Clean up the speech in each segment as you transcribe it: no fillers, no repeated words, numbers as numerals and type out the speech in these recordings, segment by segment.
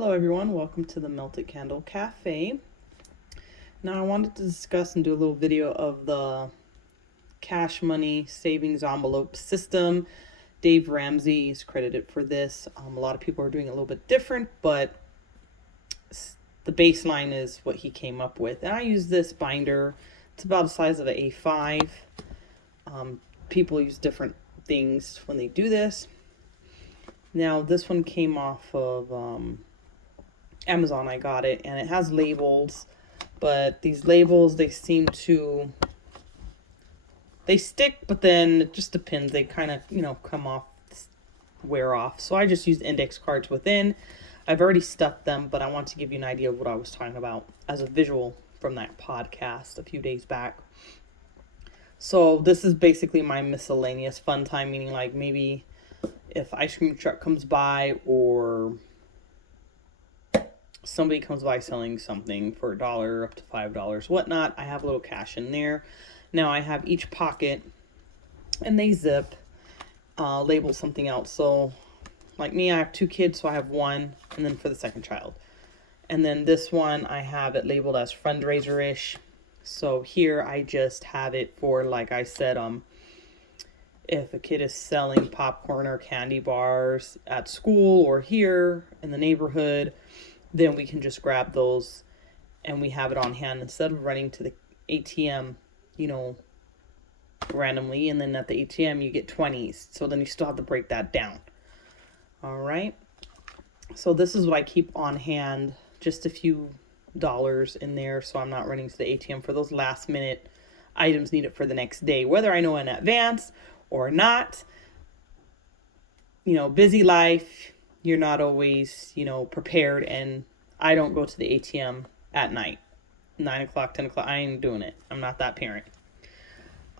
Hello everyone, welcome to the Melted Candle Cafe. Now I wanted to discuss and do a little video of the cash money savings envelope system. Dave Ramsey is credited for this. A lot of people are doing it a little bit different, but the baseline is what he came up with. And I use this binder. It's about the size of an A5. People use different things when they do this. Now this one came off of Amazon. I got it, and it has labels, but these labels, they stick, but then it just depends. They kind of, come off, wear off. So I just used index cards within. I've already stuffed them, but I want to give you an idea of what I was talking about as a visual from that podcast a few days back. So this is basically my miscellaneous fun time, meaning like maybe if ice cream truck comes by or somebody comes by selling something for $1 up to $5, whatnot, I have a little cash in there. Now I have each pocket, and they zip, label something else. So like me, I have 2 kids, so I have one, and then for the second child. And then this one, I have it labeled as fundraiser-ish. So here I just have it for, like I said, if a kid is selling popcorn or candy bars at school or here in the neighborhood, then we can just grab those and we have it on hand instead of running to the ATM, randomly. And then at the ATM, you get 20s. So then you still have to break that down. All right. So this is what I keep on hand, just a few dollars in there. So I'm not running to the ATM for those last minute items needed for the next day, whether I know in advance or not. Busy life, you're not always, prepared. And I don't go to the ATM at night, 9 o'clock, 10 o'clock. I ain't doing it. I'm not that parent.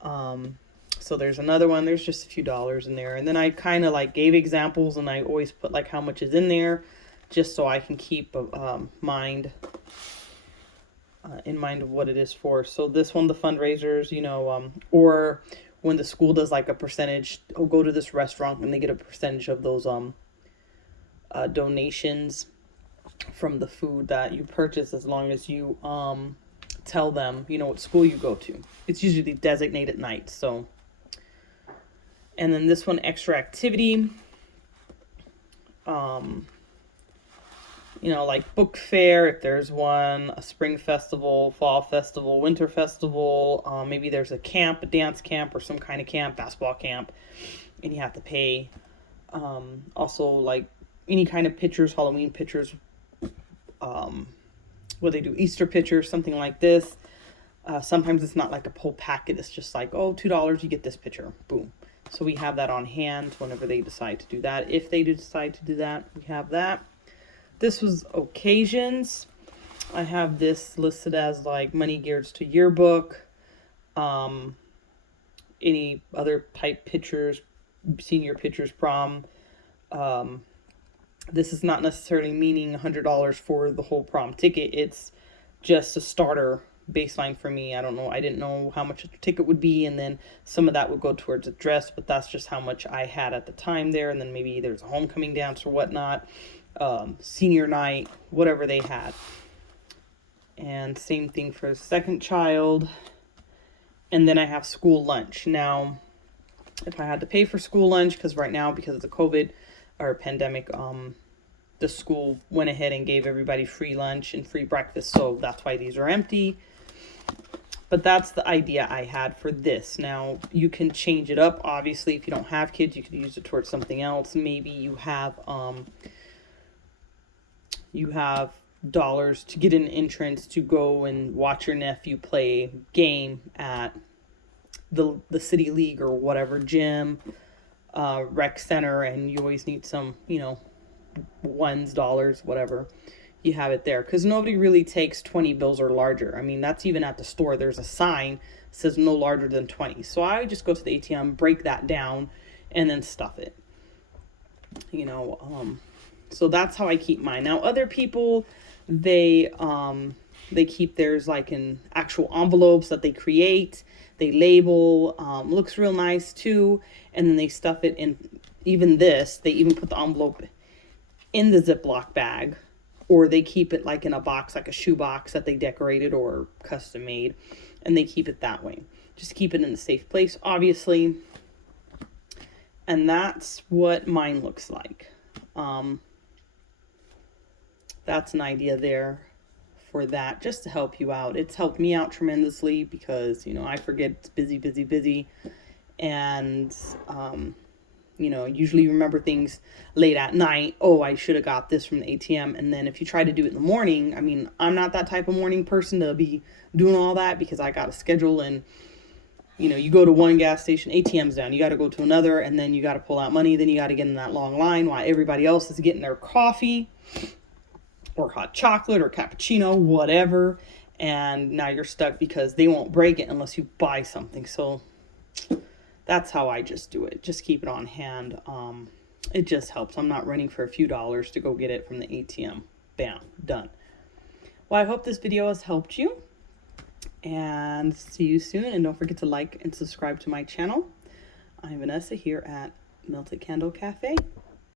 So there's another one. There's just a few dollars in there. And then I kind of like gave examples, and I always put like how much is in there just so I can keep in mind of what it is for. So this one, the fundraisers, or when the school does like a percentage, go to this restaurant and they get a percentage of those donations from the food that you purchase, as long as you tell them what school you go to. It's usually designated nights. So, and then this one, extra activity, like book fair, if there's one, a spring festival, fall festival, winter festival, maybe there's a camp, a dance camp, or some kind of camp, basketball camp, and you have to pay. Also, like any kind of pictures, Halloween pictures, what they do, Easter pictures, something like this. Sometimes it's not like a whole packet. It's just like, $2, you get this picture. Boom. So we have that on hand whenever they decide to do that. If they do decide to do that, we have that. This was occasions. I have this listed as like money geared to yearbook, any other type pictures, senior pictures, prom. This is not necessarily meaning $100 for the whole prom ticket. It's just a starter baseline for me. I don't know. I didn't know how much a ticket would be, and then some of that would go towards a dress, but that's just how much I had at the time there. And then maybe there's a homecoming dance or whatnot, senior night, whatever they had. And same thing for the second child. And then I have school lunch. Now, if I had to pay for school lunch, because right now, because of the COVID or pandemic, the school went ahead and gave everybody free lunch and free breakfast. So that's why these are empty. But that's the idea I had for this. Now, you can change it up. Obviously, if you don't have kids, you could use it towards something else. Maybe you have dollars to get an entrance to go and watch your nephew play game at the city league or whatever gym, rec center, and you always need some, ones, dollars, whatever. You have it there, because nobody really takes 20 bills or larger. I mean, that's even at the store. There's a sign that says no larger than 20. So I would just go to the ATM, break that down, and then stuff it. So that's how I keep mine. Now, other people, they keep theirs like in actual envelopes that they create. They label, looks real nice too, and then they stuff it in. Even this, they even put the envelope in the Ziploc bag or they keep it like in a box, like a shoe box that they decorated or custom made, and they keep it that way. Just keep it in a safe place, obviously. And that's what mine looks like. That's an idea there for that, just to help you out. It's helped me out tremendously because, you know, I forget, it's busy. And, you know, usually remember things late at night. Oh, I should have got this from the ATM. And then if you try to do it in the morning, I mean, I'm not that type of morning person to be doing all that because I got a schedule, and, you know, you go to one gas station, ATM's down, you got to go to another, and then you got to pull out money, then you got to get in that long line while everybody else is getting their coffee or hot chocolate or cappuccino, whatever, and now you're stuck because they won't break it unless you buy something. So that's how I just do it. Just keep it on hand. It just helps. I'm not running for a few dollars to go get it from the ATM. Bam, done. Well, I hope this video has helped you, and see you soon. And don't forget to like and subscribe to my channel. I'm Vanessa here at Melted Candle Cafe.